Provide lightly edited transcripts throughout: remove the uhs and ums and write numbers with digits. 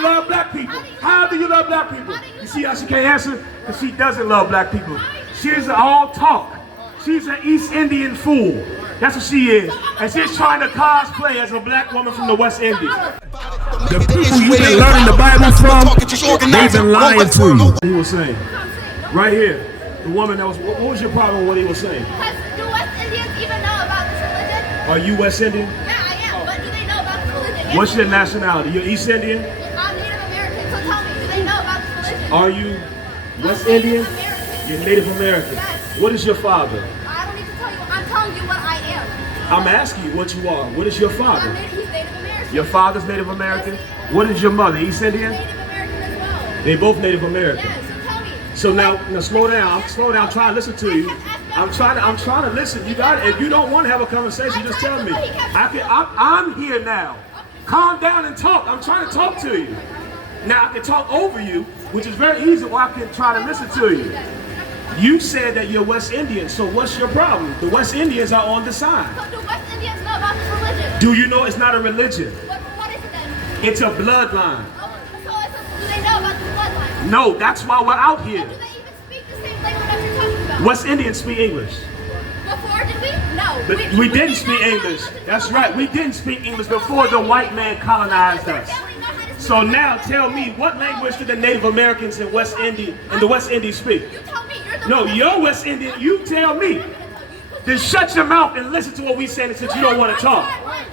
you love black people? How do you love black people? You see how she can't answer? Because she doesn't love black people. She's all talk. She's an East Indian fool. That's what she is. And she's trying to cosplay as a black woman from the West Indies. The people you've been learning the Bible from, they've been lying to you. He was saying, right here, the woman that was, what was your problem with what he was saying? Because do West Indians even know about this religion? Are you West Indian? Yeah, I am, but do they know about this religion? What's your nationality? You're East Indian? I'm Native American, so tell me, do they know about this religion? Are you West Indian? American. You're Native American. Yes. What is your father? I don't need to tell you, I'm telling you what I am. I'm asking you what you are. What is your father? He's Native American. Your father's Native American? What is your mother? East Indian? Native American as well. They both Native American. Yeah, so tell me. So now slow down. Slow down. Try to listen to you. I'm trying to listen. You got it. If you don't want to have a conversation, just tell me. I'm here now. Calm down and talk. I'm trying to talk to you. Now I can talk over you, which is very easy, or I can try to listen to you. You said that you're West Indian, so what's your problem? The West Indians are on the side. So do West Indians know about this religion? Do you know it's not a religion? What is it then? It's a bloodline. Oh, so do they know about this bloodline? No, that's why we're out here. Do they even speak the same language that you're talking about? West Indians speak English. Before, did we? No. But we didn't speak English. That's right. We didn't speak English before the white man colonized us. So now tell me, what language do the Native Americans in the West Indies speak? You tell me. You're the No, you're West Indian. You tell me. Then shut your mouth and listen to what we saying since you don't want to talk.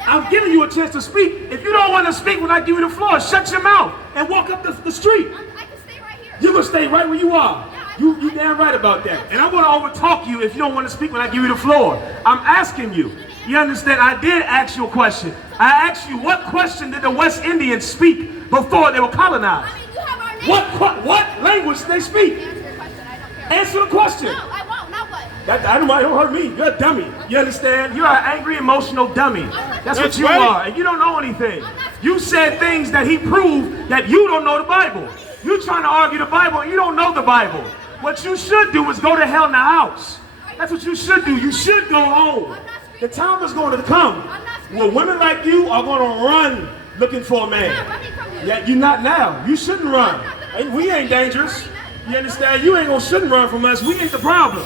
I'm giving you a chance to speak. If you don't want to speak when I give you the floor, shut your mouth and walk up the street. I can stay right here. You're going to stay right where you are. You damn right about that. And I'm going to overtalk you if you don't want to speak when I give you the floor. I'm asking you. You understand? I did ask you a question. I asked you, what question did the West Indians speak before they were colonized? I mean, you have our name. What language do they speak? Answer your question. I don't care. Answer the question. No, I won't. Now what? That don't hurt me. You're a dummy. You understand? You're an angry, emotional dummy. That's what you are. And you don't know anything. You said things that he proved that you don't know the Bible. You're trying to argue the Bible and you don't know the Bible. What you should do is go to hell in the house. That's what you should do. You should go home. The time is going to come where women like you are going to run looking for a man. I'm not running from you. Yeah, you're not now. You shouldn't run. We ain't dangerous. You understand? You shouldn't run from us. We ain't the problem.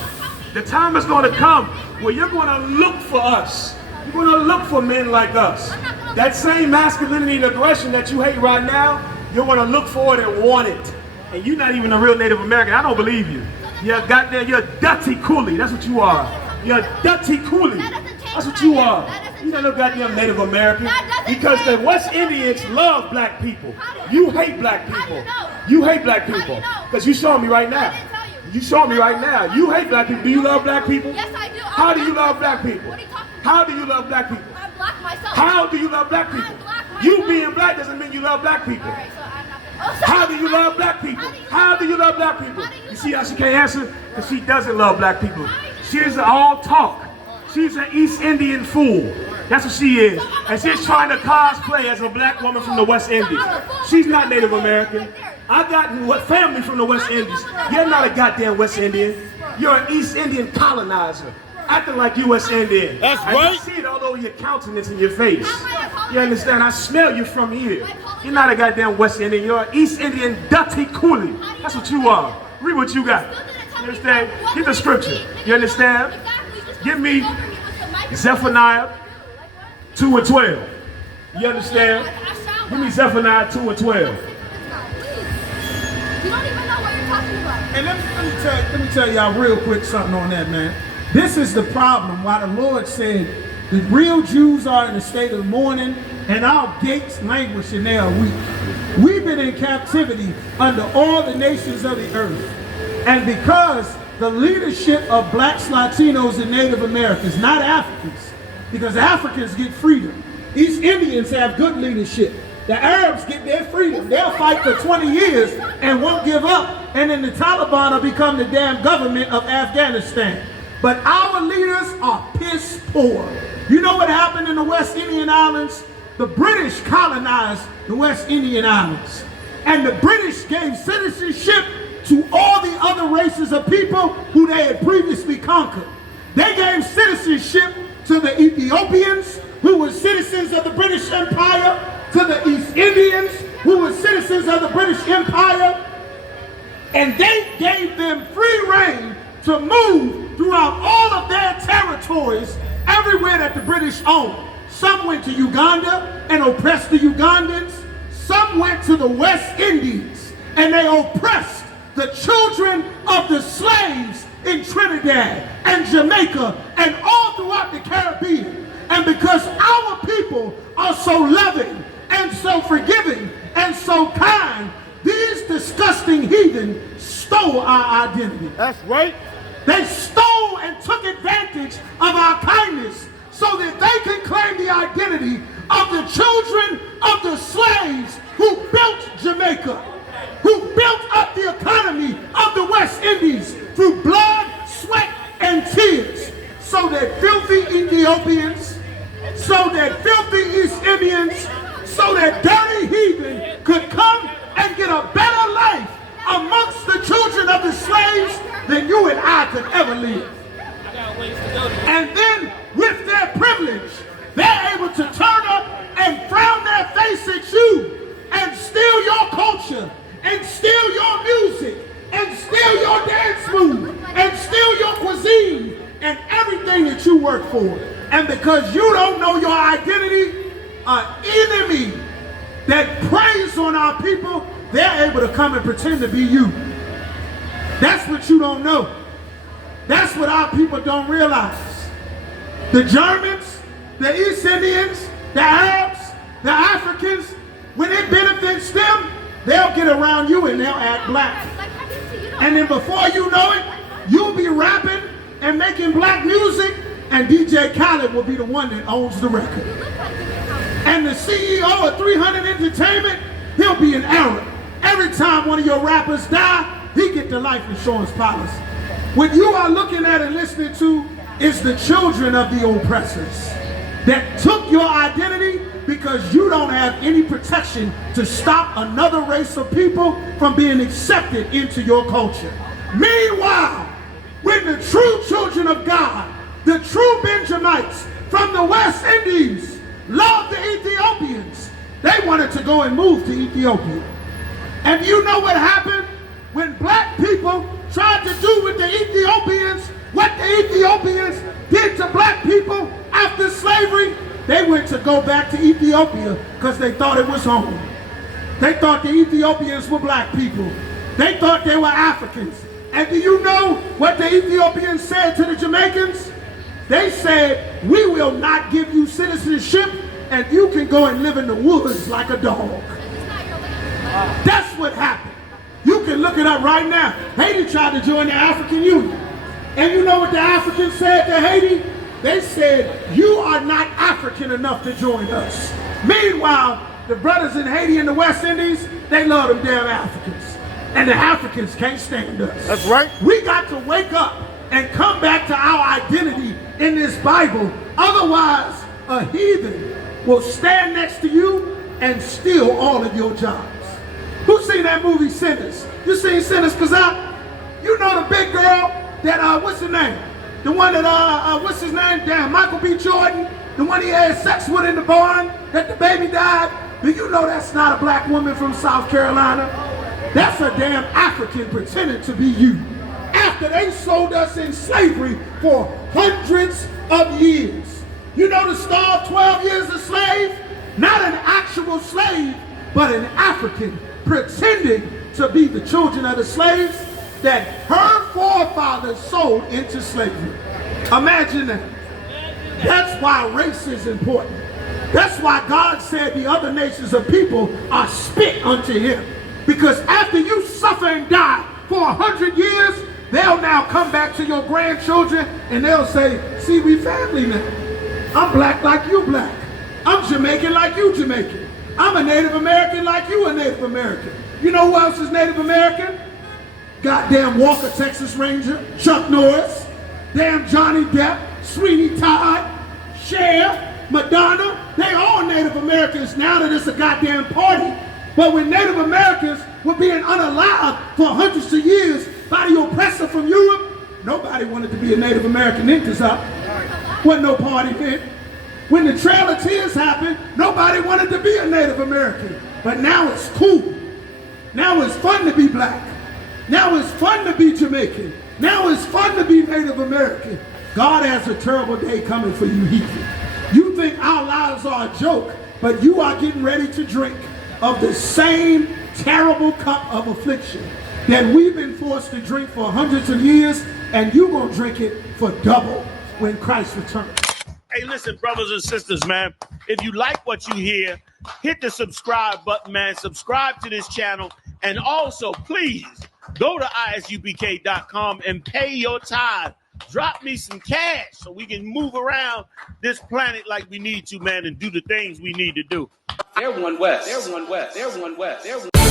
The time is going to come where you're going to look for us. You're going to look for men like us. That same masculinity and aggression that you hate right now, you're going to look for it and want it. And you're not even a real Native American. I don't believe you. You're a dirty coolie. That's what you are. You're a dirty coolie. That's what you are. You're not no goddamn Native American. Because the West Indians love black people. You hate black people. You hate black people. Because you showing me right now. You showing me right now. You hate black people. Do you love black people? Yes, I do. How do you love black people? What are you talking about? How do you love black people? I'm black myself. How do you love black people? I'm black myself. You being black doesn't mean you love black people. All right, so I'm not gonna... How do you love black people? How do you love black people? You see how she can't answer? Because she doesn't love black people. She's all talk. She's an East Indian fool. That's what she is. And she's trying to cosplay as a black woman from the West Indies. She's not Native American. I got family from the West Indies. You're not a goddamn West Indian. You're an East Indian colonizer. Acting like you West Indian. That's right. I see it all over your countenance and your face. You understand? I smell you from here. You're not a goddamn West Indian. You're an East Indian dirty coolie. That's what you are. Read what you got. You understand? Get the scripture. You understand? Give me Zephaniah 2 and 12. You understand? Give me Zephaniah 2 and 12. You don't even know what you're talking about. And let me tell y'all real quick something on that, man. This is the problem why the Lord said the real Jews are in a state of mourning and our gates languish and they are weak. We've been in captivity under all the nations of the earth. And because the leadership of blacks, Latinos, and Native Americans, not Africans, because Africans get freedom. East Indians have good leadership. The Arabs get their freedom. They'll fight for 20 years and won't give up. And then the Taliban will become the damn government of Afghanistan. But our leaders are piss poor. You know what happened in the West Indian Islands? The British colonized the West Indian Islands. And the British gave citizenship to all the other races of people who they had previously conquered. They gave citizenship to the Ethiopians, who were citizens of the British Empire, to the East Indians, who were citizens of the British Empire, and they gave them free rein to move throughout all of their territories, everywhere that the British owned. Some went to Uganda and oppressed the Ugandans. Some went to the West Indies and they oppressed the children of the slaves in Trinidad and Jamaica and all throughout the Caribbean. And because our people are so loving and so forgiving and so kind, these disgusting heathen stole our identity. That's right. They stole and took advantage of our kindness so that they could claim the identity of the children of the slaves who built Jamaica, who built up the economy of the West Indies through blood, sweat, and tears, so that filthy Ethiopians, so that filthy East Indians, so that dirty heathen could come and get a better life amongst the children of the slaves than you and I could ever live. And then, with their privilege, they're able to turn up and frown their face at you and steal your culture and steal your music and steal your dance move and steal your cuisine and everything that you work for. And because you don't know your identity, an enemy that preys on our people, they're able to come and pretend to be you. That's what you don't know. That's what our people don't realize. The Germans, the East Indians, the Arabs, the Africans, when it benefits them, they'll get around you and they'll act black. And then before you know it, you'll be rapping and making black music, and DJ Khaled will be the one that owns the record. And the CEO of 300 Entertainment, he'll be an Arab. Every time one of your rappers die, he get the life insurance policy. What you are looking at and listening to is the children of the oppressors that took your identity because you don't have any protection to stop another race of people from being accepted into your culture. Meanwhile, when the true children of God, the true Benjamites from the West Indies, loved the Ethiopians, they wanted to go and move to Ethiopia. And you know what happened? When black people tried to do with the Ethiopians what the Ethiopians did to black people after slavery, they went to go back to Ethiopia because they thought it was home. They thought the Ethiopians were black people. They thought they were Africans. And do you know what the Ethiopians said to the Jamaicans? They said, we will not give you citizenship and you can go and live in the woods like a dog. That's what happened. You can look it up right now. Haiti tried to join the African Union. And you know what the Africans said to Haiti? They said, you are not African enough to join us. Meanwhile, the brothers in Haiti and the West Indies, they love them damn Africans. And the Africans can't stand us. That's right. We got to wake up and come back to our identity in this Bible. Otherwise, a heathen will stand next to you and steal all of your jobs. Who seen that movie Sinners? You seen Sinners? Cause you know the big girl that what's her name? The one that what's his name? Damn, Michael B. Jordan. The one he had sex with in the barn that the baby died. Do you know that's not a black woman from South Carolina? That's a damn African pretending to be you. After they sold us in slavery for hundreds of years. You know the star of 12 years a slave? Not an actual slave, but an African pretending to be the children of the slaves that her forefathers sold into slavery. Imagine that. That's why race is important. That's why God said the other nations of people are spit unto him. Because after you suffer and die for 100 years, they'll now come back to your grandchildren and they'll say, see, we family now. I'm black like you black. I'm Jamaican like you Jamaican. I'm a Native American like you a Native American. You know who else is Native American? Goddamn Walker, Texas Ranger, Chuck Norris, damn Johnny Depp, Sweeney Todd, Cher, Madonna. They all Native Americans now that it's a goddamn party. But when Native Americans were being unalive for hundreds of years by the oppressor from Europe, nobody wanted to be a Native American then, because wasn't no party then. When the Trail of Tears happened, nobody wanted to be a Native American. But now it's cool. Now it's fun to be black. Now it's fun to be Jamaican. Now it's fun to be Native American. God has a terrible day coming for you heathen. You think our lives are a joke, but you are getting ready to drink of the same terrible cup of affliction that we've been forced to drink for hundreds of years, and you're going to drink it for double when Christ returns. Hey, listen, brothers and sisters, man, if you like what you hear, hit the subscribe button, man. Subscribe to this channel. And also, please, go to ISUPK.com and pay your tithe. Drop me some cash so we can move around this planet like we need to, man, and do the things we need to do. They're one West. They're one West. They're one West. They're one